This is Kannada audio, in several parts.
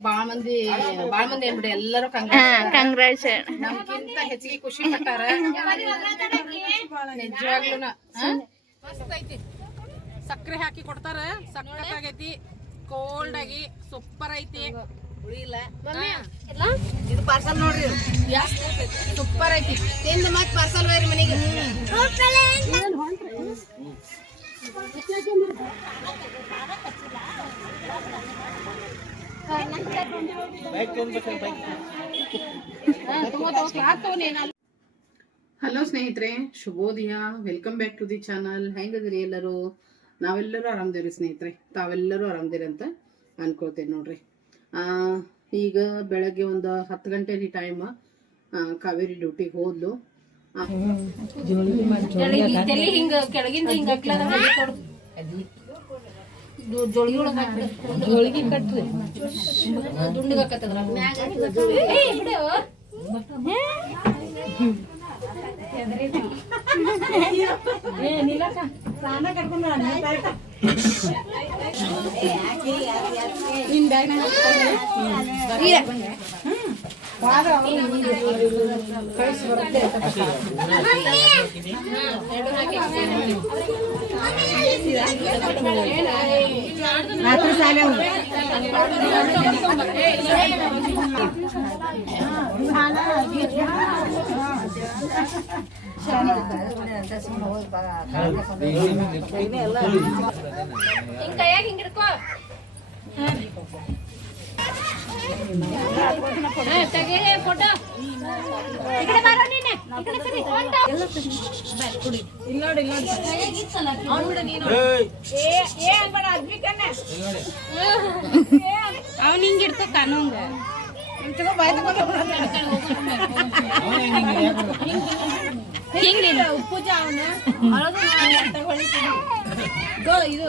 ಬಾಳ ಮಂದಿ ಬಾಳ ಮಂದಿ ಏನ್ಬಿಡಿ ಎಲ್ಲರೂ ಹಾ ಕಂಗ್ರಾಟ್ಸ್ ಕಂಗ್ರಾಟ್ಸ್ ನಮ್ಗಿಂತ ಹೆಚ್ಚಿಗೆ ಖುಷಿ ಪಟ್ಟಾರ. ನಿಜವಾಗ್ಲೂನ ಮಸ್ತ್ ಐತಿ ಸಕ್ಕರೆ ಹಾಕಿ ಕೊಡ್ತಾರ ಸಕ್ಕತ್ ಆಗೈತಿ ಕೋಲ್ಡ್ ಆಗಿ ಸೂಪರ್ ಐತಿ. ಇದು ಪಾರ್ಸಲ್ ನೋಡ್ರಿ ಸೂಪರ್ ಐತಿ. ತಿಂದು ಮತ್ ಪಾರ್ಸಲ್ ಒಯ್ರಿ ಮನೆಗೆ. ಹಲೋ ಸ್ನೇಹಿತರೆ. ಶುಭೋದಯ. Welcome back to the channel ಹೆಂಗದಿರಿ ಎಲ್ಲರೂ? ನಾವೆಲ್ಲರೂ ಆರಾಮದೇವ್ರಿ ಸ್ನೇಹಿತರೆ. ತಾವೆಲ್ಲರೂ ಆರಾಮದಿರಿ ಅಂತ ಅನ್ಕೊಳ್ತೇನೆ ನೋಡ್ರಿ. ಆ, ಈಗ ಬೆಳಗ್ಗೆ ಒಂದು ಹತ್ತು ಗಂಟೆ ಟೈಮ್ ಕಾವೇರಿ ಡ್ಯೂಟಿಗೆ ಹೋದ್ಲು. ಹಿಂಗ ಕೆಳಗಿಂದ ಹಿಂಗ ಹಾಕ್ಲಾರ ಕೊಡು ಜೋಳಿಗೆ ಒಳಗ ಜೋಳಿಗೆ ಕಟ್ರಿ ದುಂಡಿಗೆ ಹಾಕತ್ತದ್ರ ಹಿಂಗ ಕೈಯಾಗ ಹಿಂಗ ಹಿಡ್ಕೋ ತೆಗೆ ಫೋಟೋ ಈ ಕಡೆ ಬಾರೋ ಅವ್ನ ಹಿಂಗ್ ಇಡ್ತ ಕಾನೂಂಗ ಪೂಜಾ ಅವನು ಇದು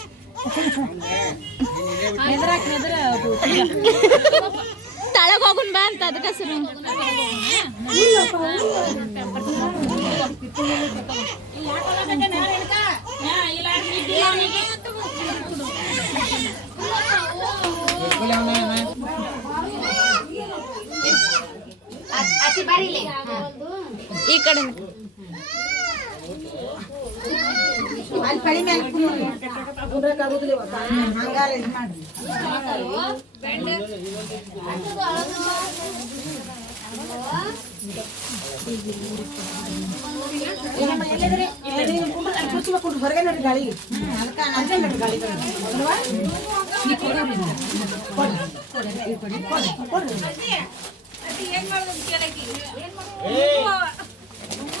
ಕೈ ಹೋಗುನ್ ಬಾ ಅಂತ ನೀ ಒಂದ್ ಈ ಕಡೆ ಅಲ್ಲಿ ನೋಡ ಫೋನ್ ಫೋನ್ ನೋಡ ಏ ನೀ ನೋಡ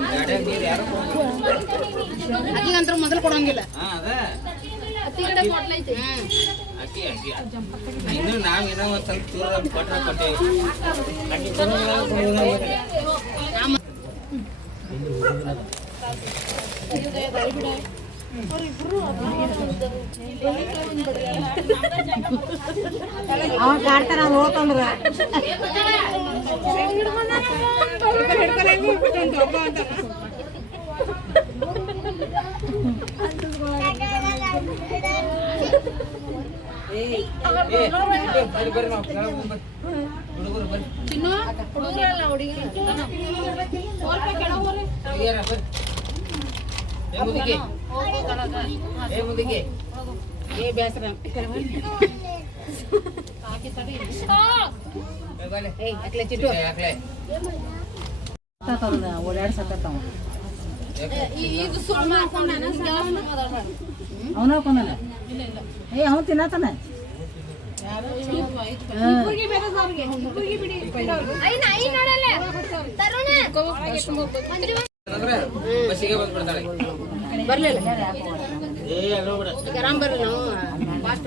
ಈ ಕಡೆ ಅಕ್ಕಿಗಂತ್ರ ಮೊದಲು ಕೊಡಂಗಿಲ್ಲ. ಹಾ ಅದ. ಅಕ್ಕಿ ಅಕ್ಕಿ ಇನ್ನು ನಾವ್ ಏನೋ ಒಂದ್ ಸ್ವಲ್ಪ ಚೂರ ಕೊಟ್ರ ಕೊಟ್ಟೇವಿ. ಅಕ್ಕಿ ಕೊಡೋದಿಲ್ಲ, ಕೊಡೋದಿಲ್ಲ. ಅವ ಕಾಡ್ತಾನ ನೋಡ್ಕೊಂಡ್ರ ಏ, ಬರ್ರಿ ಬರ್ರಿ ನಾವು ಕೆಳಗ್ ಹೋಗ್ಬರ್ರಿ. ಹುಡುಗರು ಬರ್ರಿ ಮುದುಕಿ ಏ ಮುದುಕಿ ಏ ಬೇಸರ. ಓಡಾಡ್ಸತ್ತಾವ ಅವನ ಹಾಕೊಂಡಲ್ಲ ಏ ಅವನ್ ತಿನ್ನತಾನ? ಇಬ್ಬರಿಗೆ ಬೇರೆದವ್ರಿಗೆ ಅಂದ್ರೆ ಬಸ್ಸಿಗೆ ಬಂದ್ಬಿಡ್ತಾಳೆ. ಬರ್ಲಿಲ್ಲ. ಆರಾಮ್ ಬರ್ರಿ ನಾವು. ಫಾಸ್ಟ್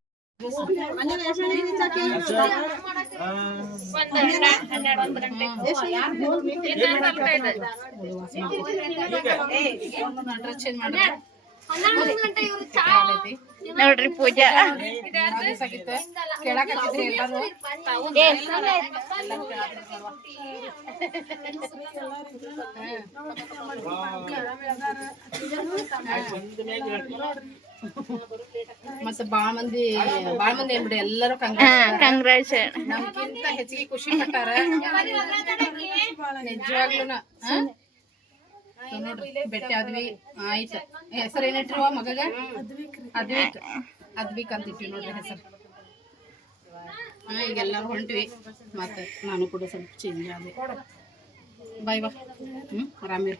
ನೋಡ್ರಿ ಪೂಜಾ ಕೇಳಾಕತ್ತಿದ್ರಿ ಎಲ್ಲಾರು ಮತ್ತೆ ಬಾಳ ಮಂದಿ ಬಾಳ ಮಂದಿ ಏನ್ ಬಿಡಿ ಎಲ್ಲರೂ ಕಂಗ್ರಾಟ್ಸ್ ನಮ್ಗಿಂತ ಹೆಚ್ಚಿಗೆ ಖುಷಿ ಪಟ್ಟಾರ. ನಿಜವಾಗ್ಲೂನ ನೋಡ್ರಿ ಬೆಟ್ಟಿ ಆದ್ವಿ ಆಯ್ತು. ಹೆಸರು ಏನಿಟ್ರಿ ಮಗಗ? ಅದ್ವಿಕ್. ಅದ್ವಿಕ್ ಅಂತ ಇಟ್ಟಿವಿ ನೋಡ್ರಿ ಹೆಸರು. ಹಾ ಈಗ ಎಲ್ಲಾರು ಹೊಂಟ್ವಿ. ಮತ್ತೆ ನಾನು ಕೂಡ ಸ್ವಲ್ಪ ಚೇಂಜ್ ಆದೆ. ಬಾಯ್ ಬಾ. ಹ್ಮ್ ಆರಾಮಿರಿ.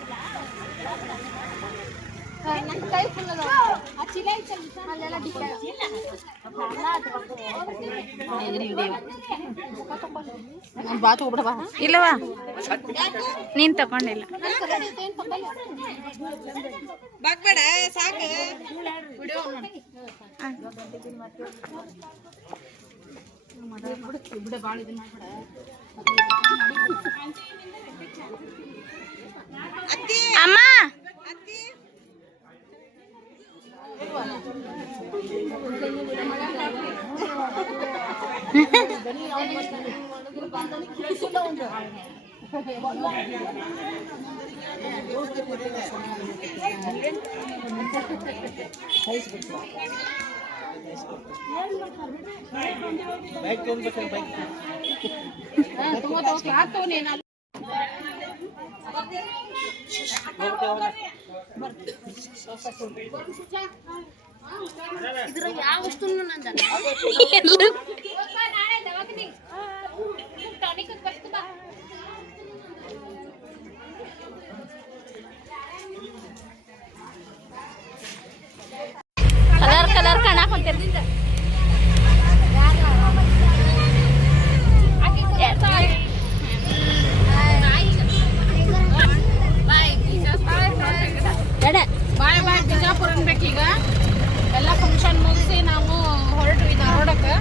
ಬಾ ತಗೋಬಿಡ ಬಾ ಇಲ್ಲವಾ? ನೀನ್ ತಕೊಂಡಿಲ್ಲ ಬಿಡ ಭಾಳ ಇದನ್ನ ಮಾಡ್ಬೇಡ ಅಮ್ಮ! ಬೈಕ್ ತೊಗೊಂಡ್ಬೇಕು ಬೈಕ್ ತಗೋ ತಗೋ ಕ್ಲಾಸ್ ತಗೋ ನೀನು ಅಲ್ಲಿ. ಕಲರ್ ಕಲರ್ ಕಾಣಕ್ ಹೊಂಟಿರ್ತಿದ್ದ ಬಾಯ್ ಬಾಯ್ ಬಿಜಾಪುರ ಅನ್ಬೇಕೀಗ ಎಲ್ಲ ಫಂಕ್ಷನ್ ಮುಗಿಸಿ ನಾವು ಹೊರಟ್ವಿ ಧಾರವಾಡಕ್ಕೆ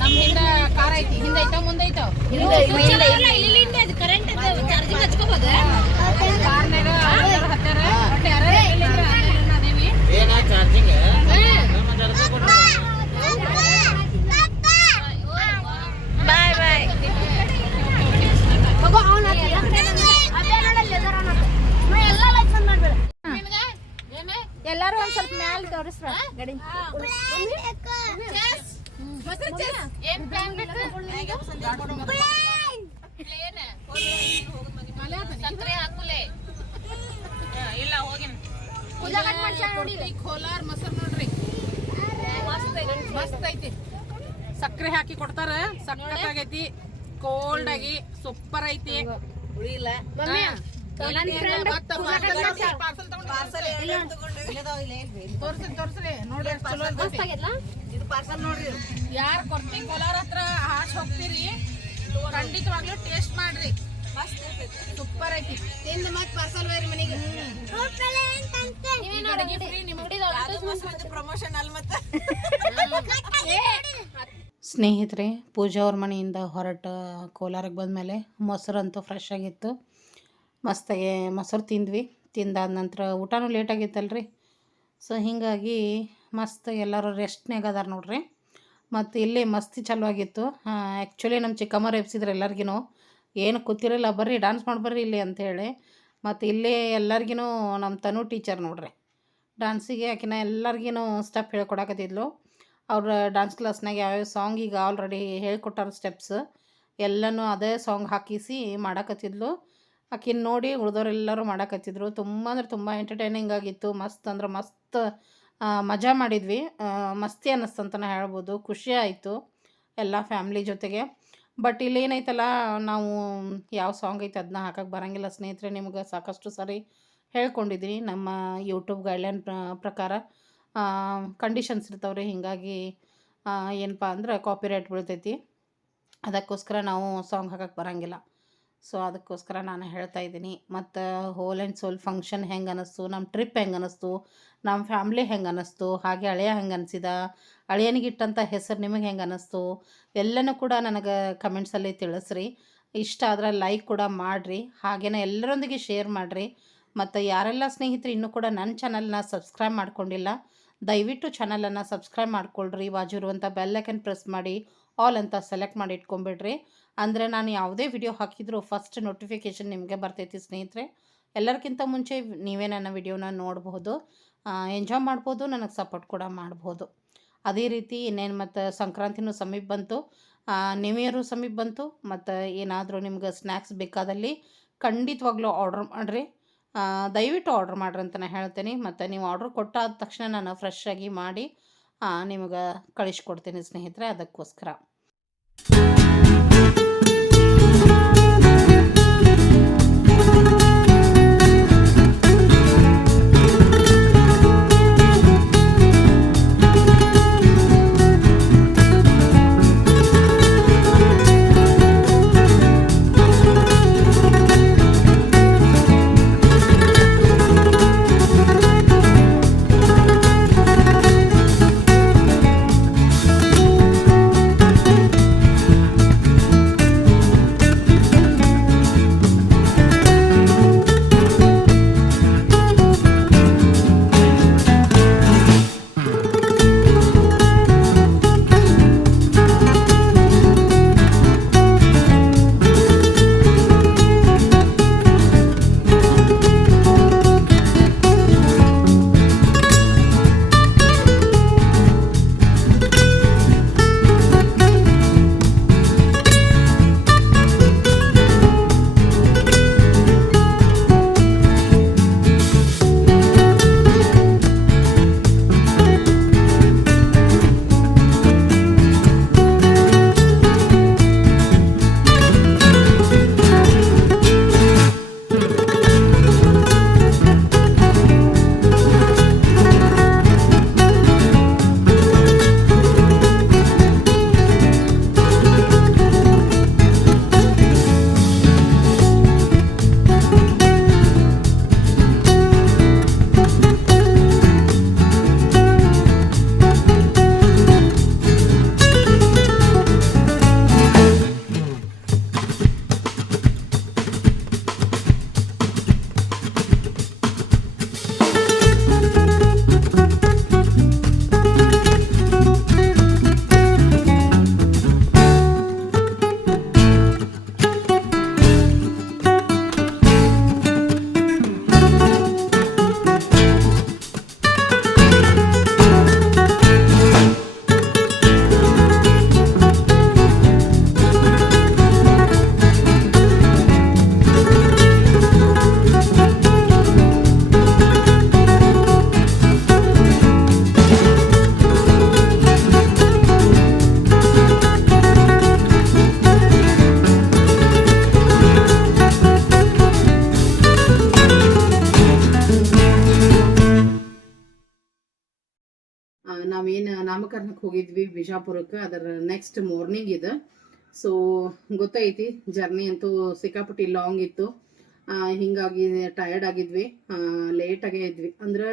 ನಮ್ಮ ಹಿಂದ ಕಾರ್ ಐತಿ ಹಿಂದೆ ಐತ ಮುಂದೆ ಐತ ಕಾರ್ನಾಗ ಎಲ್ಲರೂ ಹತ್ತಾರ ಒಟ್ಟು ಯಾರ್ಯಾರು ಎಲ್ಲಿಂದ ಅಲ್ಲಿಂದ ಅದೇವಿ ಏನ ಚಾರ್ಜಿಂಗ್ ಮತ್ತೆ ಅದಕ್ಕೆ ಕೊಡ್ರಿ. ಬಾಯ್ ಬಾಯ್ ಎಲ್ಲಾರು ಒಂದ್ ತೋರಿಸ್ರ? ಗಡಿ. ಕೋಲಾರ ಮೊಸರು ನೋಡ್ರಿ. ಮಸ್ತ್ ಐತಿ. ಸಕ್ಕರೆ ಹಾಕಿ ಕೊಡ್ತಾರ. ಸಕ್ಕತ್ತಾಗೈತಿ. ಕೋಲ್ಡ್ ಆಗಿ. ಸೂಪರ್ ಐತಿ. ಹಾ. ಯಾರು ಕೊರ್ತಿ ಕೋಲಾರ ಹತ್ರ ಹಾಶ್ ಹೋಗ್ತೀರಿ? ಖಂಡಿತವಾಗ್ಲೂ ಟೇಸ್ಟ್ ಮಾಡ್ರಿ. ಸೂಪರ್ ಐತಿ. ತಿಂದು ಮತ್ ಪಾರ್ಸಲ್ ಬೇರೆ ಮನೆಗೆ. ಪ್ರಮೋಷನ್ ಅಲ್ಲಿ ಮತ್ತೆ? ಸ್ನೇಹಿತರೆ ಪೂಜಾ ಅವ್ರ ಮನೆಯಿಂದ ಹೊರಟ ಕೋಲಾರಕ್ಕೆ ಬಂದಮೇಲೆ ಮೊಸರಂತೂ ಫ್ರೆಶ್ ಆಗಿತ್ತು. ಮಸ್ತಾಗೆ ಮೊಸರು ತಿಂದ್ವಿ. ತಿಂದಾದ ನಂತರ ಊಟನೂ ಲೇಟ್ ರೀ ಸೊ ಹೀಗಾಗಿ ಮಸ್ತ್ ಎಲ್ಲರೂ ರೆಸ್ಟ್ನಾಗ ಅದಾರ ನೋಡ್ರಿ. ಮತ್ತು ಇಲ್ಲಿ ಮಸ್ತಿ ಚಲೋ ಆಗಿತ್ತು. ಆ್ಯಕ್ಚುಲಿ ನಮ್ಮ ಚಿಕ್ಕಮ್ಮ ಎಬ್ಸಿದ್ರು ಎಲ್ಲರಿಗೂ ಏನು ಕೂತಿರಲ್ಲ, ಬರ್ರಿ ಡಾನ್ಸ್ ಮಾಡಿಬರ್ರಿ ಇಲ್ಲಿ ಅಂತೇಳಿ ಮತ್ತು ಇಲ್ಲೇ ಎಲ್ಲರಿಗೂ ನಮ್ಮ ತನು ಟೀಚರ್ ನೋಡ್ರಿ. ಡ್ಯಾನ್ಸಿಗೆ ಆಕಿನ ಎಲ್ಲರಿಗೂ ಸ್ಟೆಪ್ ಹೇಳ್ಕೊಡಕತ್ತಿದ್ಲು. ಅವ್ರ ಡ್ಯಾನ್ಸ್ ಕ್ಲಾಸ್ನಾಗ ಯಾವ್ಯಾವ ಸಾಂಗ್ ಈಗ ಆಲ್ರೆಡಿ ಹೇಳ್ಕೊಟ್ಟಾರ ಸ್ಟೆಪ್ಸ್ ಎಲ್ಲನೂ ಅದೇ ಸಾಂಗ್ ಹಾಕಿಸಿ ಮಾಡಕತ್ತಿದ್ಲು. ಆಕಿನ ನೋಡಿ ಉಳಿದವರೆಲ್ಲರೂ ಮಾಡಕತ್ತಿದ್ರು ತುಂಬ ಅಂದ್ರೆ ತುಂಬ ಎಂಟರ್ಟೈನಿಂಗ್ ಆಗಿತ್ತು. ಮಸ್ತ್ ಅಂದ್ರೆ ಮಸ್ತ್ ಮಜಾ ಮಾಡಿದ್ವಿ. ಮಸ್ತಿ ಮಸ್ತಿ ಅನ್ನಿಸ್ತಂತನೇ ಹೇಳ್ಬೋದು. ಖುಷಿ ಆಯಿತು ಎಲ್ಲ ಫ್ಯಾಮ್ಲಿ ಜೊತೆಗೆ. ಬಟ್ ಇಲ್ಲಿ ಏನೈತಲ್ಲ, ನಾವು ಯಾವ ಸಾಂಗ್ ಐತೆ ಅದನ್ನ ಹಾಕಕ್ಕೆ ಬರೋಂಗಿಲ್ಲ ಸ್ನೇಹಿತರೆ, ನಿಮ್ಗೆ ಸಾಕಷ್ಟು ಸಾರಿ ಹೇಳ್ಕೊಂಡಿದ್ದೀನಿ ನಮ್ಮ ಯೂಟ್ಯೂಬ್ ಗೈಡ್ಲೈನ್ ಪ್ರಕಾರ ಕಂಡೀಷನ್ಸ್ ಇರ್ತಾವ್ರಿ, ಹೀಗಾಗಿ ಏನಪ್ಪ ಅಂದ್ರೆ ಕಾಪಿರೈಟ್ ಬೀಳ್ತೈತಿ. ಅದಕ್ಕೋಸ್ಕರ ನಾವು ಸಾಂಗ್ ಹಾಕಕ್ಕೆ ಬರೋಂಗಿಲ್ಲ. ಸೊ ಅದಕ್ಕೋಸ್ಕರ ನಾನು ಹೇಳ್ತಾ ಇದ್ದೀನಿ. ಮತ್ತು ಹೋಲ್ ಆ್ಯಂಡ್ ಸೋಲ್ ಫಂಕ್ಷನ್ ಹೆಂಗೆ ಅನ್ನಿಸ್ತು ನಮ್ಮ ಟ್ರಿಪ್ ಹೆಂಗೆ ಅನ್ನಿಸ್ತು ನಮ್ಮ ಫ್ಯಾಮ್ಲಿ ಹೆಂಗೆ ಅನ್ನಿಸ್ತು ಹಾಗೆ ಅಳಿಯ ಹೆಂಗೆ ಅನಿಸಿದ ಅಳಿಯನಿಗಿಟ್ಟಂಥ ಹೆಸರು ನಿಮಗೆ ಹೆಂಗೆ ಅನ್ನಿಸ್ತು ಎಲ್ಲನೂ ಕೂಡ ನನಗೆ ಕಮೆಂಟ್ಸಲ್ಲಿ ತಿಳಿಸ್ರಿ. ಇಷ್ಟ ಆದರೆ ಲೈಕ್ ಕೂಡ ಮಾಡಿರಿ. ಹಾಗೆಯೇ ಎಲ್ಲರೊಂದಿಗೆ ಶೇರ್ ಮಾಡಿರಿ. ಮತ್ತು ಯಾರೆಲ್ಲ ಸ್ನೇಹಿತರು ಇನ್ನೂ ಕೂಡ ನನ್ನ ಚಾನಲ್ನ ಸಬ್ಸ್ಕ್ರೈಬ್ ಮಾಡ್ಕೊಂಡಿಲ್ಲ, ದಯವಿಟ್ಟು ಚಾನಲನ್ನು ಸಬ್ಸ್ಕ್ರೈಬ್ ಮಾಡ್ಕೊಳ್ರಿ. ಬಾಜು ಇರುವಂಥ ಬೆಲ್ಲೈಕನ್ ಪ್ರೆಸ್ ಮಾಡಿ ಆಲ್ ಅಂತ ಸೆಲೆಕ್ಟ್ ಮಾಡಿ ಇಟ್ಕೊಂಬಿಡ್ರಿ ಅಂದರೆ ನಾನು ಯಾವುದೇ ವಿಡಿಯೋ ಹಾಕಿದರೂ ಫಸ್ಟ್ ನೋಟಿಫಿಕೇಷನ್ ನಿಮಗೆ ಬರ್ತೈತಿ ಸ್ನೇಹಿತರೆ. ಎಲ್ಲರಿಗಿಂತ ಮುಂಚೆ ನೀವೇ ನನ್ನ ವಿಡಿಯೋನ ನೋಡಬಹುದು ಎಂಜಾಯ್ ಮಾಡ್ಬೋದು, ನನಗೆ ಸಪೋರ್ಟ್ ಕೂಡ ಮಾಡ್ಬೋದು. ಅದೇ ರೀತಿ ಇನ್ನೇನು ಮತ್ತು ಸಂಕ್ರಾಂತಿನೂ ಸಮೀಪ ಬಂತು. ನ್ಯೂ ಇಯರು ಸಮೀಪ ಬಂತು. ಮತ್ತು ಏನಾದರೂ ನಿಮ್ಗೆ ಸ್ನ್ಯಾಕ್ಸ್ ಬೇಕಾದಲ್ಲಿ ಖಂಡಿತವಾಗ್ಲೂ ಆರ್ಡ್ರ್ ಮಾಡಿರಿ. ದಯವಿಟ್ಟು ಆರ್ಡ್ರ್ ಮಾಡ್ರಿ ಅಂತ ನಾನು ಹೇಳ್ತೀನಿ. ಮತ್ತು ನೀವು ಆರ್ಡ್ರ್ ಕೊಟ್ಟಾದ ತಕ್ಷಣ ನಾನು ಫ್ರೆಶ್ ಆಗಿ ಮಾಡಿ ನಿಮಗೆ ಕಳಿಸ್ಕೊಡ್ತೀನಿ ಸ್ನೇಹಿತರೆ. ಅದಕ್ಕೋಸ್ಕರ. ಹೋಗಿದ್ವಿ ಬಿಜಾಪುರಕ್ಕೆ, ಅದರ ನೆಕ್ಸ್ಟ್ ಮಾರ್ನಿಂಗ್ ಇದು. ಸೊ ಗೊತ್ತೈತಿ ಜರ್ನಿ ಅಂತೂ ಸಿಕ್ಕಾಪಟ್ಟಿ ಲಾಂಗ್ ಇತ್ತು. ಹಿಂಗಾಗಿ ಟಯರ್ಡ್ ಆಗಿದ್ವಿ. ಲೇಟ್ ಆಗೇ ಇದ್ವಿ. ಅಂದ್ರೆ,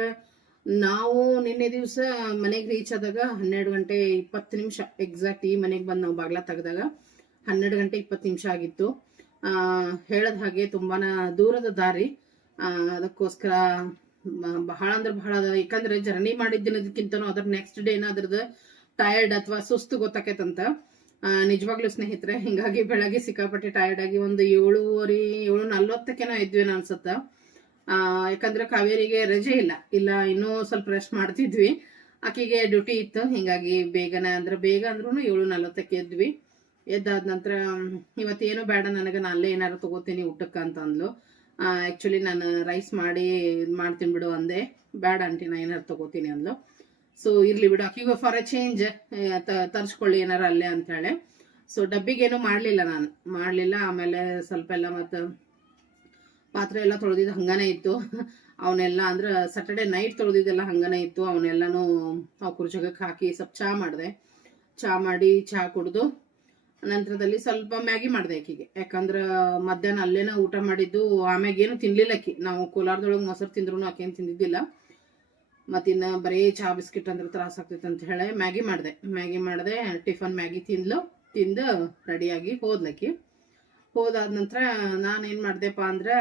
ನಾವು ನಿನ್ನೆ ದಿವಸ ಮನೆಗೆ ರೀಚ್ ಆದಾಗ ಹನ್ನೆರಡು ಗಂಟೆ ಇಪ್ಪತ್ತು ನಿಮಿಷ ಎಕ್ಸಾಕ್ಟ್ ಈ ಮನೆಗೆ ಬಂದು ನಾವು ಬಾಗ್ಲ ತೆಗೆದಾಗ ಹನ್ನೆರಡು ಗಂಟೆ ಇಪ್ಪತ್ತು ನಿಮಿಷ ಆಗಿತ್ತು. ಹೇಳದ ಹಾಗೆ ತುಂಬಾ ದೂರದ ದಾರಿ. ಅದಕ್ಕೋಸ್ಕರ ಬಹಳ ಅಂದ್ರೆ ಬಹಳ. ಯಾಕಂದ್ರೆ ಜರ್ನಿ ಮಾಡಿದ ದಿನದಕ್ಕಿಂತನೂ ಅದ್ರ ನೆಕ್ಸ್ಟ್ ಡೇನ ಅದ್ರದ್ದು ಟಯರ್ಡ್ ಅಥವಾ ಸುಸ್ತು ಗೊತ್ತಾಕೈತಂತ. ನಿಜವಾಗ್ಲೂ ಸ್ನೇಹಿತರೆ, ಹಿಂಗಾಗಿ ಬೆಳಗ್ಗೆ ಸಿಕ್ಕಾಪಟ್ಟೆ ಟಯರ್ಡ್ ಆಗಿ ಒಂದು ಏಳುವರೆ ಏಳು ನಲ್ವತ್ತಕ್ಕೆನೋ ಇದ್ವಿ ಅನ್ಸುತ್ತ ಯಾಕಂದ್ರೆ ಕಾವೇರಿಗೆ ರಜೆ ಇಲ್ಲ. ಇಲ್ಲ, ಇನ್ನೂ ಸ್ವಲ್ಪ ರೆಸ್ಟ್ ಮಾಡ್ತಿದ್ವಿ. ಆಕೆಗೆ ಡ್ಯೂಟಿ ಇತ್ತು. ಹಿಂಗಾಗಿ ಬೇಗನೆ, ಅಂದ್ರೆ ಬೇಗ ಅಂದ್ರೂ ಏಳು ನಲ್ವತ್ತಕ್ಕೆ ಎದ್ವಿ. ಎದ್ದಾದ ನಂತರ ಇವತ್ತೇನು ಬೇಡ, ನನಗೆ ನಾನು ಅಲ್ಲೇ ಏನಾರು ತಗೋತೀನಿ ಊಟಕ್ಕೆ ಅಂತ ಅಂದ್ಲು. ಆ್ಯಕ್ಚುಲಿ ನಾನು ರೈಸ್ ಮಾಡಿ, ಇದು ಮಾಡ್ತೀನಿ ಬಿಡು ಅಂದೆ. ಬೇಡ ಆಂಟಿ, ನಾ ಏನಾರು ತಗೋತೀನಿ ಅಂದ್ಲು. ಸೊ ಇರ್ಲಿ ಬಿಡು. ಅಕ್ಕಿಗೆ ಫಾರ್ ಎ ಚೇಂಜ್ ತರ್ಸ್ಕೊಳ್ಳಿ ಏನಾರ ಅಲ್ಲೇ ಅಂತ ಹೇಳಿ. ಸೊ ಡಬ್ಬಿಗೇನು ಮಾಡಲಿಲ್ಲ ನಾನು. ಮಾಡಲಿಲ್ಲ, ಆಮೇಲೆ ಸ್ವಲ್ಪ ಎಲ್ಲ ಮತ್ತು ಪಾತ್ರೆ ಎಲ್ಲ ತೊಳೆದಿದ್ದು ಹಂಗಾನೆ ಇತ್ತು. ಅವನ್ನೆಲ್ಲ ಅಂದ್ರೆ ಸಾಟರ್ಡೆ ನೈಟ್ ತೊಳೆದಿದ್ದೆಲ್ಲ ಹಂಗಾನೇ ಇತ್ತು. ಅವನ್ನೆಲ್ಲನೂ ಆ ಕುರ್ಚಕ್ಕೆ ಹಾಕಿ ಸ್ವಲ್ಪ ಚಹಾ ಮಾಡಿದೆ. ಚಹಾ ಮಾಡಿ ಚಹಾ ಕುಡಿದು ನಂತರದಲ್ಲಿ ಸ್ವಲ್ಪ ಮ್ಯಾಗಿ ಮಾಡಿದೆ ಆಕಿಗೆ ಯಾಕಂದ್ರೆ ಮಧ್ಯಾಹ್ನ ಅಲ್ಲೇನ ಊಟ ಮಾಡಿದ್ದು ಆಮ್ಯಾಗ ಏನು ತಿನ್ಲಿಲ್ಲ ಆಕಿ ನಾವು ಕೋಲಾರದೊಳಗೆ ಮೊಸರು ತಿಂದ್ರು ಆಕೇನು ತಿಂದಿದ್ದಿಲ್ಲ. ಮತ್ತಿನ್ನ ಬರೀ ಚಹಾ ಬಿಸ್ಕಿಟ್ ಅಂದ್ರೆ ತ್ರಾಸ ಆಗ್ತೈತೆ ಅಂತ ಹೇಳಿ ಮ್ಯಾಗಿ ಮಾಡಿದೆ. ಮ್ಯಾಗಿ ಮಾಡಿದೆ, ಟಿಫನ್ ಮ್ಯಾಗಿ ತಿಂದ್ಲು. ತಿಂದು ರೆಡಿಯಾಗಿ ಹೋದ್ಲಕ್ಕಿ ಹೋದಾದ ನಂತರ ನಾನು ಏನು ಮಾಡ್ದೆಪ್ಪ ಅಂದ್ರೆ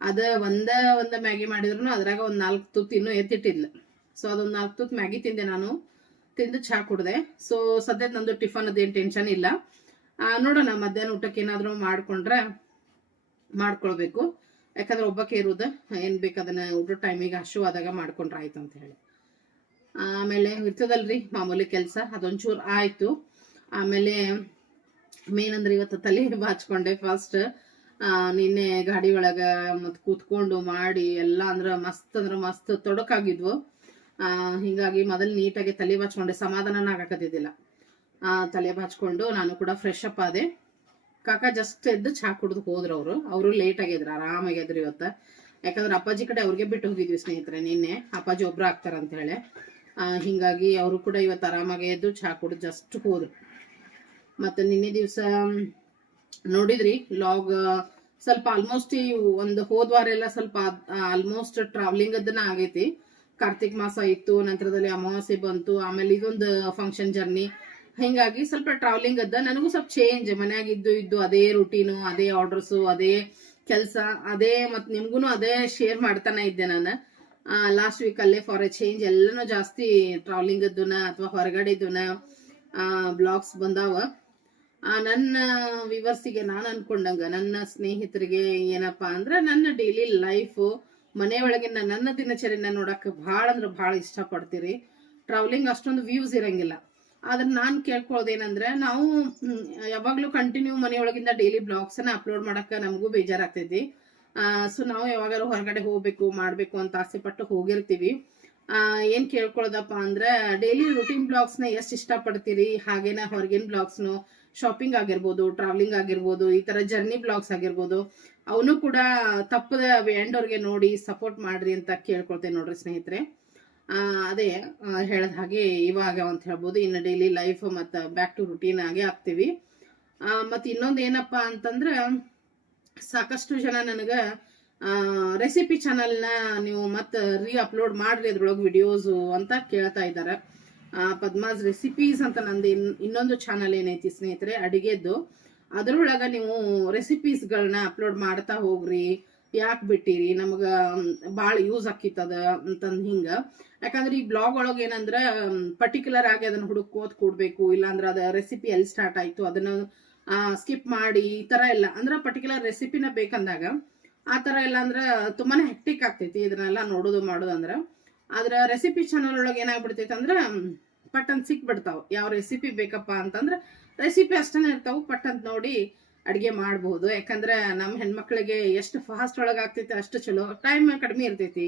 ಅದ ಒಂದ ಒಂದ ಮ್ಯಾಗಿ ಮಾಡಿದ್ರು ಅದ್ರಾಗ ಒಂದು ನಾಲ್ಕು ತುತ್ತು ಇನ್ನೂ ಎತ್ತಿಟ್ಟಿದ್ಲು. ಸೊ ಅದೊಂದು ನಾಲ್ಕು ತುತ್ತು ಮ್ಯಾಗಿ ತಿಂದೆ ನಾನು. ತಿಂದು ಚಹಾ ಕುಡ್ದೆ. ಸೊ ಸದ್ಯದ ನಂದು ಟಿಫನ್ ಅದೇನು ಟೆನ್ಷನ್ ಇಲ್ಲ. ನೋಡೋಣ ಮಧ್ಯಾಹ್ನ ಊಟಕ್ಕೆ ಏನಾದರೂ ಮಾಡಿಕೊಂಡ್ರೆ ಮಾಡ್ಕೊಳ್ಬೇಕು. ಯಾಕಂದ್ರೆ ಒಬ್ಬಕ್ಕೆ ಇರೋದು ಏನು ಬೇಕು ಅದನ್ನ ಊಟದ ಟೈಮಿಗೆ ಹಶುವಾದಾಗ ಮಾಡ್ಕೊಂಡ್ರೆ ಆಯ್ತು ಅಂತ ಹೇಳಿ. ಆಮೇಲೆ ಇರ್ತದಲ್ರಿ ಮಾಮೂಲಿ ಕೆಲಸ, ಅದೊಂಚೂರು ಆಯಿತು. ಆಮೇಲೆ ಮೇನ್ ಅಂದ್ರೆ ಇವತ್ತು ತಲೆ ಬಾಚ್ಕೊಂಡೆ ಫಸ್ಟ್ ನಿನ್ನೆ ಗಾಡಿ ಒಳಗೆ ಮತ್ತು ಕೂತ್ಕೊಂಡು ಮಾಡಿ ಎಲ್ಲ ಅಂದ್ರೆ ಮಸ್ತ್ ಅಂದ್ರೆ ಮಸ್ತ್ ತೊಡಕಾಗಿದ್ವು. ಹೀಗಾಗಿ ಮೊದಲು ನೀಟಾಗಿ ತಲೆ ಬಾಚ್ಕೊಂಡೆ ಸಮಾಧಾನ ಆಗಕತ್ತಿದ್ದಿಲ್ಲ. ತಲೆ ಬಾಚ್ಕೊಂಡು ನಾನು ಕೂಡ ಫ್ರೆಶ್ ಅಪ್ ಆದೆ. ಕಾಕ ಜಸ್ಟ್ ಎದ್ದು ಚಹಾ ಕುಡಿದು ಹೋದ್ರು ಅವರು. ಅವರು ಲೇಟ್ ಆಗಿದ್ರು ಆರಾಮಾಗಿದ್ರು ಇವತ್ತ. ಯಾಕಂದ್ರೆ ಅಪ್ಪಾಜಿ ಕಡೆ ಅವ್ರಿಗೆ ಬಿಟ್ಟು ಹೋಗಿದ್ವಿ ಸ್ನೇಹಿತರೆ ನಿನ್ನೆ. ಅಪ್ಪಾಜಿ ಒಬ್ರು ಆಗ್ತಾರ ಅಂತ ಹೇಳಿ. ಹಿಂಗಾಗಿ ಅವರು ಕೂಡ ಇವತ್ತು ಆರಾಮಾಗಿ ಎದ್ದು ಚಹಾ ಕುಡಿದು ಜಸ್ಟ್ ಹೋದ್ರು. ಮತ್ತೆ ನಿನ್ನೆ ದಿವಸ, ನೋಡಿದ್ರಿ ಲಾಗ್ ಸ್ವಲ್ಪ ಆಲ್ಮೋಸ್ಟ್ ಒಂದು ಹೋದ ವಾರ ಎಲ್ಲ ಸ್ವಲ್ಪ ಆಲ್ಮೋಸ್ಟ್ ಟ್ರಾವೆಲಿಂಗ್ ಅದನ್ನ ಆಗೈತಿ. ಕಾರ್ತಿಕ್ ಮಾಸ ಇತ್ತು, ನಂತರದಲ್ಲಿ ಅಮಾವಾಸ್ಯೆ ಬಂತು, ಆಮೇಲೆ ಇದೊಂದು ಫಂಕ್ಷನ್ ಜರ್ನಿ ಹಿಂಗಾಗಿ ಸ್ವಲ್ಪ ಟ್ರಾವೆಲಿಂಗ್ ಅದ ನನಗೂ ಸ್ವಲ್ಪ ಚೇಂಜ್ ಮನ್ಯಾಗ ಇದ್ದು ಇದ್ದು ಅದೇ ರುಟೀನು ಅದೇ ಆರ್ಡರ್ಸು ಅದೇ ಕೆಲಸ, ಅದೇ ಮತ್ತು ನಿಮ್ಗೂ ಅದೇ ಶೇರ್ ಮಾಡ್ತಾನೆ ಇದ್ದೆ ನಾನು. ಲಾಸ್ಟ್ ವೀಕ್ ಅಲ್ಲೇ ಫಾರ್ ಎ ಚೇಂಜ್ ಎಲ್ಲನೂ ಜಾಸ್ತಿ ಟ್ರಾವೆಲಿಂಗ್ ಅದನ್ನ ಅಥವಾ ಹೊರಗಡೆದನ್ನ ಬ್ಲಾಗ್ಸ್ ಬಂದಾವ. ನನ್ನ ವಿವರ್ಸಿಗೆ ನಾನು ಅನ್ಕೊಂಡಂಗ, ನನ್ನ ಸ್ನೇಹಿತರಿಗೆ ಏನಪ್ಪಾ ಅಂದ್ರೆ ನನ್ನ ಡೈಲಿ ಲೈಫು ಮನೆಯೊಳಗಿನ ನನ್ನ ದಿನಚರಿನ ನೋಡಕ್ ಭಾಳ ಅಂದ್ರೆ ಭಾಳ ಇಷ್ಟಪಡ್ತೀರಿ. ಟ್ರಾವೆಲಿಂಗ್ ಅಷ್ಟೊಂದು ವ್ಯೂಸ್ ಇರಂಗಿಲ್ಲ. ಆದ್ರೆ ನಾನು ಕೇಳ್ಕೊಳ್ಳೋದೇನಂದ್ರೆ ನಾವು ಯಾವಾಗಲೂ ಕಂಟಿನ್ಯೂ ಮನೆಯೊಳಗಿಂದ ಡೈಲಿ ಬ್ಲಾಗ್ಸ್ ಅನ್ನ ಅಪ್ಲೋಡ್ ಮಾಡಕ್ಕ ನಮಗೂ ಬೇಜಾರಾಗ್ತೈತಿ. ಸೊ ನಾವು ಯಾವಾಗಾದ್ರೂ ಹೊರಗಡೆ ಹೋಗ್ಬೇಕು, ಮಾಡ್ಬೇಕು ಅಂತ ಆಸೆ ಪಟ್ಟು ಹೋಗಿರ್ತೀವಿ. ಏನ್ ಕೇಳ್ಕೊಳ್ಳೋದಪ್ಪ ಅಂದ್ರೆ ಡೈಲಿ ರುಟೀನ್ ಬ್ಲಾಗ್ಸ್ನ ಎಷ್ಟು ಇಷ್ಟಪಡ್ತೀರಿ? ಹಾಗೇನ ಹೊರಗಿನ ಬ್ಲಾಗ್ಸ್ನು ಶಾಪಿಂಗ್ ಆಗಿರ್ಬೋದು ಟ್ರಾವೆಲಿಂಗ್ ಆಗಿರ್ಬೋದು, ಈ ತರ ಜರ್ನಿ ಬ್ಲಾಗ್ಸ್ ಆಗಿರ್ಬೋದು, ಅವನು ಕೂಡ ತಪ್ಪದ ಎಂಡ್ ಅವ್ರಿಗೆ ನೋಡಿ ಸಪೋರ್ಟ್ ಮಾಡ್ರಿ ಅಂತ ಕೇಳ್ಕೊಳ್ತೇನೆ ನೋಡ್ರಿ ಸ್ನೇಹಿತರೆ. ಅದೇ ಹೇಳದ ಹಾಗೆ ಇವಾಗ ಅಂತ ಹೇಳ್ಬೋದು. ಇನ್ನು ಡೈಲಿ ಲೈಫ್ ಮತ್ತು ಬ್ಯಾಕ್ ಟು ರುಟೀನ್ ಆಗಿ ಆಗ್ತೀವಿ. ಮತ್ತು ಇನ್ನೊಂದು ಏನಪ್ಪ ಅಂತಂದ್ರೆ, ಸಾಕಷ್ಟು ಜನ ನನಗೆ ರೆಸಿಪಿ ಚಾನಲ್ನ ನೀವು ಮತ್ತೆ ರೀ ಅಪ್ಲೋಡ್ ಮಾಡಿರಿ ಅದ್ರೊಳಗೆ ವಿಡಿಯೋಸು ಅಂತ ಕೇಳ್ತಾ ಇದ್ದಾರೆ. ಪದ್ಮಾಸ್ ರೆಸಿಪೀಸ್ ಅಂತ ನಂದು ಇನ್, ಇನ್ನೊಂದು ಚಾನಲ್ ಏನೈತಿ ಸ್ನೇಹಿತರೆ, ಅಡಿಗೆದ್ದು. ಅದ್ರೊಳಗ ನೀವು ರೆಸಿಪೀಸ್ಗಳನ್ನ ಅಪ್ಲೋಡ್ ಮಾಡ್ತಾ ಹೋಗ್ರಿ. ಯಾಕೆ ಬಿಟ್ಟಿರಿ ನಮಗೆ ಭಾಳ ಯೂಸ್ ಆಕಿತ್ತದ ಅಂತಂದು ಹಿಂಗೆ. ಯಾಕಂದ್ರೆ ಈ ಬ್ಲಾಗ್ ಒಳಗೆ ಏನಂದ್ರೆ ಪರ್ಟಿಕ್ಯುಲರ್ ಆಗಿ ಅದನ್ನ ಹುಡುಕೋದ್ ಕೊಡ್ಬೇಕು, ಇಲ್ಲಾಂದ್ರೆ ಅದ ರೆಸಿಪಿ ಎಲ್ಲಿ ಸ್ಟಾರ್ಟ್ ಆಯ್ತು ಅದನ್ನ ಸ್ಕಿಪ್ ಮಾಡಿ ಈ ಥರ ಎಲ್ಲ. ಅಂದ್ರೆ ಪರ್ಟಿಕ್ಯುಲರ್ ರೆಸಿಪಿನ ಬೇಕಂದಾಗ ಆ ಥರ ಎಲ್ಲ ಅಂದ್ರೆ ತುಂಬಾನೇ ಹೆಕ್ಟಿಕ್ ಆಗ್ತೈತಿ ಇದನ್ನೆಲ್ಲ ನೋಡೋದು ಮಾಡೋದಂದ್ರೆ ಆದ್ರೆ ರೆಸಿಪಿ ಚಾನಲ್ ಒಳಗೆ ಏನಾಗ್ಬಿಡ್ತೈತೆ ಅಂದ್ರೆ ಪಟ್ ಅಂತ ಸಿಕ್ಬಿಡ್ತಾವ. ಯಾವ ರೆಸಿಪಿ ಬೇಕಪ್ಪ ಅಂತಂದ್ರೆ ರೆಸಿಪಿ ಅಷ್ಟನೇ ಇರ್ತಾವ. ಪಟ್ಟಂತ ನೋಡಿ ಅಡಿಗೆ ಮಾಡಬಹುದು ಯಾಕಂದ್ರೆ ನಮ್ಮ ಹೆಣ್ಮಕ್ಳಿಗೆ ಎಷ್ಟು ಫಾಸ್ಟ್ ಒಳಗೆ ಆಗ್ತೈತಿ ಅಷ್ಟು ಚಲೋ. ಟೈಮ್ ಕಡಿಮೆ ಇರ್ತೈತಿ.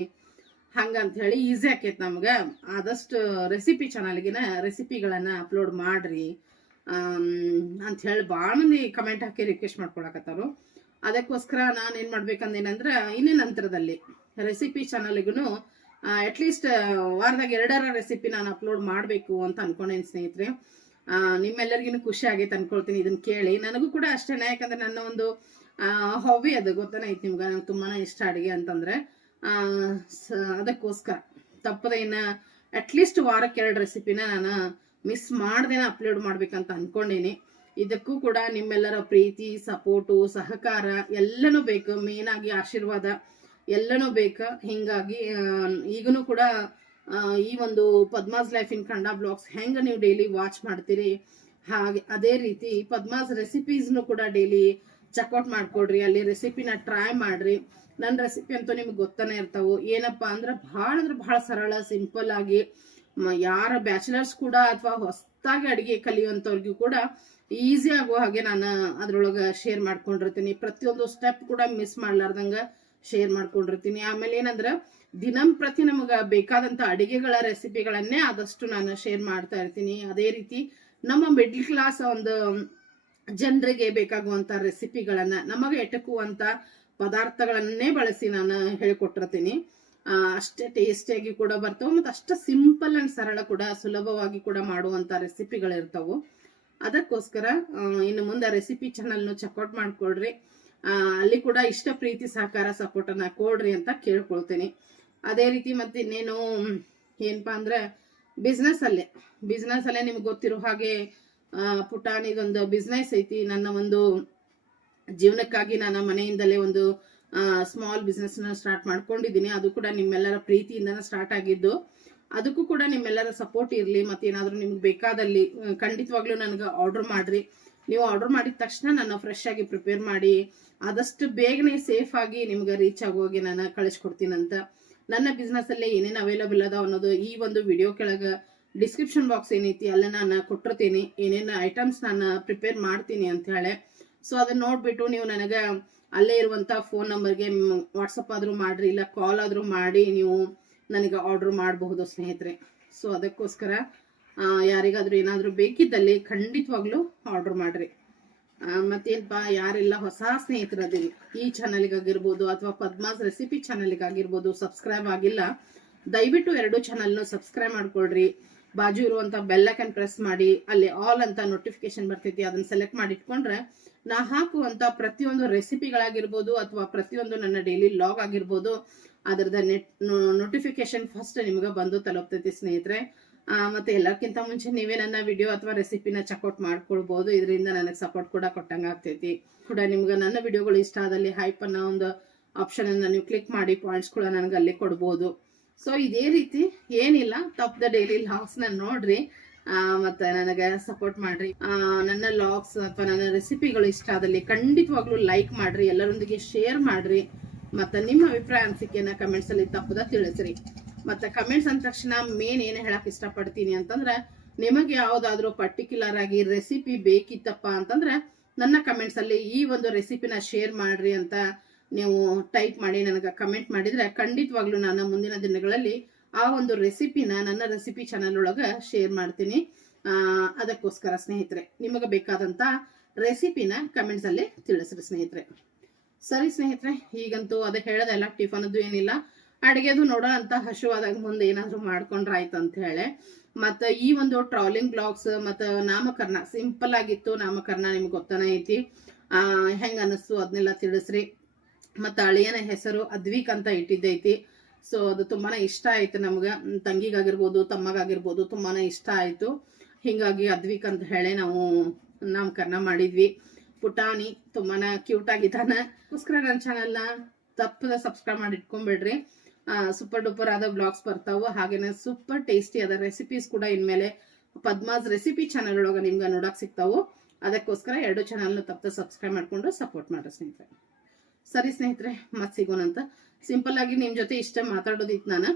ಹಂಗಂತ ಹೇಳಿ ಈಸಿ ಆಕೈತಿ ನಮ್ಗೆ. ಆದಷ್ಟು ರೆಸಿಪಿ ಚಾನಲ್ಗಿನ ರೆಸಿಪಿಗಳನ್ನು ಅಪ್ಲೋಡ್ ಮಾಡ್ರಿ. ಅಂತ ಹೇಳಿ ಭಾಳ ಮಂದಿ ಕಮೆಂಟ್ ಹಾಕಿ ರಿಕ್ವೆಸ್ಟ್ ಮಾಡ್ಕೊಳಕತ್ತಾರು. ಅದಕ್ಕೋಸ್ಕರ ನಾನು ಏನು ಮಾಡ್ಬೇಕಂದೇನಂದ್ರೆ ಇನ್ನೇ ನಂತರದಲ್ಲಿ ರೆಸಿಪಿ ಚಾನಲ್ಗೂ ಅಟ್ಲೀಸ್ಟ್ ವಾರದಾಗ ಎರಡರ ರೆಸಿಪಿ ನಾನು ಅಪ್ಲೋಡ್ ಮಾಡಬೇಕು ಅಂತ ಅನ್ಕೊಂಡೇನು ಸ್ನೇಹಿತರೆ. ನಿಮ್ಮೆಲ್ಲರಿಗೂ ಖುಷಿ ಆಗೈತೆ ಅನ್ಕೊಳ್ತೀನಿ ಇದನ್ನ ಕೇಳಿ. ನನಗೂ ಕೂಡ ಅಷ್ಟೇ ಯಾಕಂದ್ರೆ ನನ್ನ ಒಂದು ಹಾಬಿ ಅದು ಗೊತ್ತಾನೆ ಐತಿ ನಿಮ್ಗೆ, ನಂಗೆ ತುಂಬಾ ಇಷ್ಟ ಅಡುಗೆ ಅಂತಂದ್ರೆ. ಅದಕ್ಕೋಸ್ಕರ. ತಪ್ಪದೆ ಇನ್ನು ಅಟ್ಲೀಸ್ಟ್ ವಾರಕ್ಕೆ ಎರಡು ರೆಸಿಪಿನ ನಾನು ಮಿಸ್ ಮಾಡ್ದೇನೆ ಅಪ್ಲೋಡ್ ಮಾಡ್ಬೇಕಂತ ಅನ್ಕೊಂಡೇನಿ. ಇದಕ್ಕೂ ಕೂಡ ನಿಮ್ಮೆಲ್ಲರ ಪ್ರೀತಿ ಸಪೋರ್ಟು ಸಹಕಾರ ಎಲ್ಲನೂ ಬೇಕು. ಮೇನಾಗಿ ಆಶೀರ್ವಾದ ಎಲ್ಲನೂ ಬೇಕು. ಹಿಂಗಾಗಿ ಈಗೂ ಕೂಡ ಈ ಒಂದು Padma's life in Kannada blogs ಹೆಂಗೆ ನೀವು ಡೈಲಿ ವಾಚ್ ಮಾಡ್ತೀರಿ? ಹಾಗೆ ಅದೇ ರೀತಿ ಪದ್ಮಾಸ್ ರೆಸಿಪೀಸ್ನು ಕೂಡ ಡೈಲಿ ಚೆಕ್ಔಟ್ ಮಾಡ್ಕೊಡ್ರಿ, ಅಲ್ಲಿ ರೆಸಿಪಿನ ಟ್ರೈ ಮಾಡ್ರಿ. ನನ್ನ ರೆಸಿಪಿ ಅಂತೂ ನಿಮ್ಗೆ ಗೊತ್ತಾನೆ ಇರ್ತಾವು. ಏನಪ್ಪ ಅಂದ್ರೆ ಭಾಳ ಅಂದ್ರೆ ಭಾಳ ಸರಳ ಸಿಂಪಲ್ ಆಗಿ ಯಾರ ಬ್ಯಾಚುಲರ್ಸ್ ಕೂಡ ಅಥವಾ ಹೊಸದಾಗಿ ಅಡುಗೆ ಕಲಿಯುವಂಥವ್ರಿಗೂ ಕೂಡ ಈಸಿ ಆಗೋ ಹಾಗೆ ನಾನು ಅದ್ರೊಳಗೆ ಶೇರ್ ಮಾಡ್ಕೊಂಡಿರ್ತೀನಿ. ಪ್ರತಿಯೊಂದು ಸ್ಟೆಪ್ ಕೂಡ ಮಿಸ್ ಮಾಡ್ಲಾರ್ದಂಗ ಶೇರ್ ಮಾಡ್ಕೊಂಡಿರ್ತೀನಿ. ಆಮೇಲೆ ಏನಂದ್ರೆ ದಿನಂಪ್ರತಿ ನಮಗೆ ಬೇಕಾದಂತ ಅಡಿಗೆಗಳ ರೆಸಿಪಿಗಳನ್ನೇ ಆದಷ್ಟು ನಾನು ಶೇರ್ ಮಾಡ್ತಾ ಇರ್ತೀನಿ. ಅದೇ ರೀತಿ ನಮ್ಮ ಮಿಡ್ಲ್ ಕ್ಲಾಸ್ ಒಂದು ಜನರಿಗೆ ಬೇಕಾಗುವಂತ ರೆಸಿಪಿಗಳನ್ನ ನಮಗೆ ಎಟಕುವಂಥ ಪದಾರ್ಥಗಳನ್ನೇ ಬಳಸಿ ನಾನು ಹೇಳಿಕೊಟ್ಟಿರ್ತೀನಿ. ಅಷ್ಟೇ ಟೇಸ್ಟಿಯಾಗಿ ಕೂಡ ಬರ್ತವೆ ಮತ್ತು ಅಷ್ಟೇ ಸಿಂಪಲ್ ಅಂಡ್ ಸರಳ ಕೂಡ ಸುಲಭವಾಗಿ ಕೂಡ ಮಾಡುವಂತ ರೆಸಿಪಿಗಳಿರ್ತವೆ. ಅದಕ್ಕೋಸ್ಕರ ಇನ್ನು ಮುಂದೆ ರೆಸಿಪಿ ಚಾನಲ್ನು ಚೆಕ್ಔಟ್ ಮಾಡ್ಕೊಳ್ರಿ. ಆ, ಅಲ್ಲಿ ಕೂಡ ಇಷ್ಟ ಪ್ರೀತಿ ಸಹಕಾರ ಸಪೋರ್ಟನ್ನ ಕೊಡ್ರಿ ಅಂತ ಕೇಳ್ಕೊಳ್ತೇನೆ. ಅದೇ ರೀತಿ ಮತ್ತೆ ಇನ್ನೇನು, ಏನಪ್ಪಾ ಅಂದ್ರೆ ಬಿಸ್ನೆಸ್ ಅಲ್ಲೇ. ನಿಮ್ಗೆ ಗೊತ್ತಿರೋ ಹಾಗೆ ಪುಟಾಣಿದೊಂದು ಬಿಸ್ನೆಸ್ ಐತಿ. ನನ್ನ ಒಂದು ಜೀವನಕ್ಕಾಗಿ ನಾನು ಮನೆಯಿಂದಲೇ ಒಂದು ಸ್ಮಾಲ್ ಬಿಸ್ನೆಸ್ನ ಸ್ಟಾರ್ಟ್ ಮಾಡ್ಕೊಂಡಿದ್ದೀನಿ. ಅದು ಕೂಡ ನಿಮ್ಮೆಲ್ಲರ ಪ್ರೀತಿಯಿಂದನೇ ಸ್ಟಾರ್ಟ್ ಆಗಿದ್ದು. ಅದಕ್ಕೂ ಕೂಡ ನಿಮ್ಮೆಲ್ಲರ ಸಪೋರ್ಟ್ ಇರಲಿ. ಮತ್ತೇನಾದರೂ ನಿಮ್ಗೆ ಬೇಕಾದಲ್ಲಿ, ಖಂಡಿತವಾಗ್ಲೂ ನನಗೆ ಆರ್ಡರ್ ಮಾಡ್ರಿ. ನೀವು ಆರ್ಡರ್ ಮಾಡಿದ ತಕ್ಷಣ ನಾನು ಫ್ರೆಶ್ ಆಗಿ ಪ್ರಿಪೇರ್ ಮಾಡಿ, ಆದಷ್ಟು ಬೇಗನೆ ಸೇಫ್ ಆಗಿ ನಿಮ್ಗೆ ರೀಚ್ ಆಗೋಗಿ ನಾನು ಕಳಿಸ್ಕೊಡ್ತೀನಂತ ನನ್ನ ಬಿಸ್ನೆಸ್ ಅಲ್ಲಿ ಏನೇನು ಅವೈಲಬಲ್ ಅದಾವ ಅನ್ನೋದು ಈ ಒಂದು ವಿಡಿಯೋ ಕೆಳಗೆ ಡಿಸ್ಕ್ರಿಪ್ಷನ್ ಬಾಕ್ಸ್ ಏನೈತಿ ಅಲ್ಲೇ ನಾನು ಕೊಟ್ಟಿರ್ತೀನಿ. ಏನೇನು ಐಟಮ್ಸ್ ನಾನು ಪ್ರಿಪೇರ್ ಮಾಡ್ತೀನಿ ಅಂತ ಹೇಳಿ. ಸೊ ಅದನ್ನ ನೋಡ್ಬಿಟ್ಟು ನೀವು ನನಗೆ ಅಲ್ಲೇ ಇರುವಂತ ಫೋನ್ ನಂಬರ್ಗೆ ವಾಟ್ಸಪ್ ಆದ್ರೂ ಮಾಡ್ರಿ, ಇಲ್ಲ ಕಾಲ್ ಆದ್ರೂ ಮಾಡಿ ನೀವು ನನಗೆ ಆರ್ಡರ್ ಮಾಡಬಹುದು ಸ್ನೇಹಿತರೆ. ಸೊ ಅದಕ್ಕೋಸ್ಕರ ಯಾರಿಗಾದ್ರೂ ಏನಾದರೂ ಬೇಕಿದ್ದಲ್ಲಿ ಖಂಡಿತವಾಗ್ಲೂ ಆರ್ಡರ್ ಮಾಡ್ರಿ. ಮತ್ತೇನಪ್ಪ ಯಾರೆಲ್ಲ ಹೊಸ ಸ್ನೇಹಿತರದಿರಿ ಈ ಚಾನಲ್ಗಾಗಿರ್ಬೋದು ಅಥವಾ ಪದ್ಮಾಸ್ ರೆಸಿಪಿ ಚಾನಲ್ಗಾಗಿರ್ಬೋದು ಸಬ್ಸ್ಕ್ರೈಬ್ ಆಗಿಲ್ಲ, ದಯವಿಟ್ಟು ಎರಡು ಚಾನಲ್ನು ಸಬ್ಸ್ಕ್ರೈಬ್ ಮಾಡ್ಕೊಳ್ರಿ. ಬಾಜು ಇರುವಂತ ಬೆಲ್ ಐಕನ್ ಪ್ರೆಸ್ ಮಾಡಿ, ಅಲ್ಲಿ ಆಲ್ ಅಂತ ನೋಟಿಫಿಕೇಶನ್ ಬರ್ತೈತಿ, ಅದನ್ನ ಸೆಲೆಕ್ಟ್ ಮಾಡಿ ಇಟ್ಕೊಂಡ್ರೆ ನಾ ಹಾಕುವಂತ ಪ್ರತಿಯೊಂದು ರೆಸಿಪಿಗಳಾಗಿರ್ಬೋದು ಅಥವಾ ಪ್ರತಿಯೊಂದು ನನ್ನ ಡೈಲಿ ಲಾಗ್ ಆಗಿರ್ಬೋದು ಅದರದ ನೆಟ್ ನೋಟಿಫಿಕೇಶನ್ ಫಸ್ಟ್ ನಿಮ್ಗೆ ಬಂದು ತಲುಪ್ತೈತಿ ಸ್ನೇಹಿತರೆ. ಮತ್ತೆ ಎಲ್ಲಕ್ಕಿಂತ ಮುಂಚೆ ನೀವೇ ನನ್ನ ವಿಡಿಯೋ ಅಥವಾ ರೆಸಿಪಿನ ಚೆಕ್ಔಟ್ ಮಾಡ್ಕೊಳ್ಬಹುದು ಇದರಿಂದ ನನಗೆ ಸಪೋರ್ಟ್ ಕೂಡ ಕೊಟ್ಟಂಗ ಆಗ್ತೈತಿ. ಕೂಡ ನಿಮ್ಗೆ ನನ್ನ ವಿಡಿಯೋಗಳು ಇಷ್ಟ ಆದಲ್ಲಿ ಹೈಪ್ ಅನ್ನೋ ಒಂದು ಆಪ್ಷನ್ ಅನ್ನ ನೀವು ಕ್ಲಿಕ್ ಮಾಡಿ ಪಾಯಿಂಟ್ಸ್ ಕೂಡ ನನಗೆ ಅಲ್ಲಿ ಕೊಡ್ಬೋದು. ಸೊ ಇದೇ ರೀತಿ ಏನಿಲ್ಲ ತಪ್ಪದ ಡೈಲಿ ಲಾಗ್ಸ್ನ ನೋಡ್ರಿ. ಮತ್ತೆ ನನಗೆ ಸಪೋರ್ಟ್ ಮಾಡ್ರಿ. ನನ್ನ ಲಾಗ್ಸ್ ಅಥವಾ ನನ್ನ ರೆಸಿಪಿಗಳು ಇಷ್ಟ ಆದಲ್ಲಿ ಖಂಡಿತವಾಗ್ಲೂ ಲೈಕ್ ಮಾಡ್ರಿ, ಎಲ್ಲರೊಂದಿಗೆ ಶೇರ್ ಮಾಡ್ರಿ. ಮತ್ತೆ ನಿಮ್ಮ ಅಭಿಪ್ರಾಯ, ಅನ್ಸಿಕೆಯನ್ನ ಕಮೆಂಟ್ಸ್ ಅಲ್ಲಿ ತಪ್ಪದ ತಿಳಿಸ್ರಿ. ಮತ್ತೆ ಕಮೆಂಟ್ಸ್ ಅಂದ ತಕ್ಷಣ ಮೇನ್ ಏನು ಹೇಳಕ್ಕೆ ಇಷ್ಟಪಡ್ತೀನಿ ಅಂತಂದ್ರೆ, ನಿಮಗೆ ಯಾವುದಾದ್ರೂ ಪರ್ಟಿಕ್ಯುಲರ್ ಆಗಿ ರೆಸಿಪಿ ಬೇಕಿತ್ತಪ್ಪ ಅಂತಂದ್ರೆ, ನನ್ನ ಕಮೆಂಟ್ಸ್ ಅಲ್ಲಿ ಈ ಒಂದು ರೆಸಿಪಿನ ಶೇರ್ ಮಾಡ್ರಿ ಅಂತ ನೀವು ಟೈಪ್ ಮಾಡಿ ನನಗೆ ಕಮೆಂಟ್ ಮಾಡಿದ್ರೆ, ಖಂಡಿತವಾಗ್ಲೂ ನಾನು ಮುಂದಿನ ದಿನಗಳಲ್ಲಿ ಆ ಒಂದು ರೆಸಿಪಿನ ನನ್ನ ರೆಸಿಪಿ ಚಾನಲ್ ಒಳಗ ಶೇರ್ ಮಾಡ್ತೀನಿ. ಅದಕ್ಕೋಸ್ಕರ ಸ್ನೇಹಿತರೆ, ನಿಮಗೆ ಬೇಕಾದಂತ ರೆಸಿಪಿನ ಕಮೆಂಟ್ಸ್ ಅಲ್ಲಿ ತಿಳಿಸ್ರಿ ಸ್ನೇಹಿತರೆ. ಸರಿ ಸ್ನೇಹಿತರೆ, ಈಗಂತೂ ಅದೇ ಹೇಳೋದಲ್ಲ ಟಿಫನದ್ದು ಏನಿಲ್ಲ. ಅಡಿಗೆದು ನೋಡೋ ಅಂತ ಹಶುವಾದಾಗ ಮುಂದೆ ಏನಾದ್ರು ಮಾಡ್ಕೊಂಡ್ರೆ ಆಯ್ತು ಅಂತ ಹೇಳಿ. ಮತ್ತ ಈ ಒಂದು ಟ್ರಾಲಿಂಗ್ ಬ್ಲಾಗ್ಸ್ ಮತ್ತ ನಾಮಕರಣ ಸಿಂಪಲ್ ಆಗಿತ್ತು ನಾಮಕರಣ ನಿಮ್ಗೆ ಗೊತ್ತಾನೆ ಐತಿ. ಹೆಂಗ ಅನಿಸ್ತು ಅದನ್ನೆಲ್ಲ ತಿಳಿಸ್ರಿ. ಮತ್ತ ಅಳಿಯನ ಹೆಸರು ಅದ್ವಿಕ್ ಅಂತ ಇಟ್ಟಿದ್ದೈತಿ. ಸೊ ಅದು ತುಂಬಾನೇ ಇಷ್ಟ ಆಯ್ತು ನಮ್ಗೆ. ತಂಗಿಗಾಗಿರ್ಬೋದು, ತಮ್ಮಗಾಗಿರ್ಬೋದು ತುಂಬಾನೇ ಇಷ್ಟ ಆಯ್ತು. ಹಿಂಗಾಗಿ ಅದ್ವಿಕ್ ಅಂತ ಹೇಳಿ ನಾವು ನಾಮಕರಣ ಮಾಡಿದ್ವಿ. ಪುಟಾಣಿ ತುಂಬಾನೇ ಕ್ಯೂಟ್ ಆಗಿದ್ದಾನೆ. ನನ್ನ ಚಾನಲ್ನ ತಪ್ಪದ ಸಬ್ಸ್ಕ್ರೈಬ್ ಮಾಡಿ ಇಟ್ಕೊಂಡ್ಬಿಡ್ರಿ ಸೂಪರ್ ಡೂಪರ್ ಆದ ಬ್ಲಾಗ್ಸ್ ಬರ್ತಾವು. ಹಾಗೇನೆ ಸೂಪರ್ ಟೇಸ್ಟಿ ಆದ ರೆಸಿಪೀಸ್ ಕೂಡ ಇನ್ಮೇಲೆ ಪದ್ಮಾಸ್ ರೆಸಿಪಿ ಚಾನಲ್ ಒಳಗೆ ನಿಮ್ಗೆ ನೋಡಕ್ ಸಿಗ್ತಾವು. ಅದಕ್ಕೋಸ್ಕರ ಎರಡು ಚಾನಲ್ನ ತಪ್ಪದೆ ಸಬ್ಸ್ಕ್ರೈಬ್ ಮಾಡ್ಕೊಂಡು ಸಪೋರ್ಟ್ ಮಾಡ್ರಿ ಸ್ನೇಹಿತರೆ. ಸರಿ ಸ್ನೇಹಿತರೆ, ಮತ್ತೆ ಸಿಗೋಣಂತ. ಸಿಂಪಲ್ ಆಗಿ ನಿಮ್ ಜೊತೆ ಇಷ್ಟ ಮಾತಾಡೋದಿತ್ತು ನಾನು.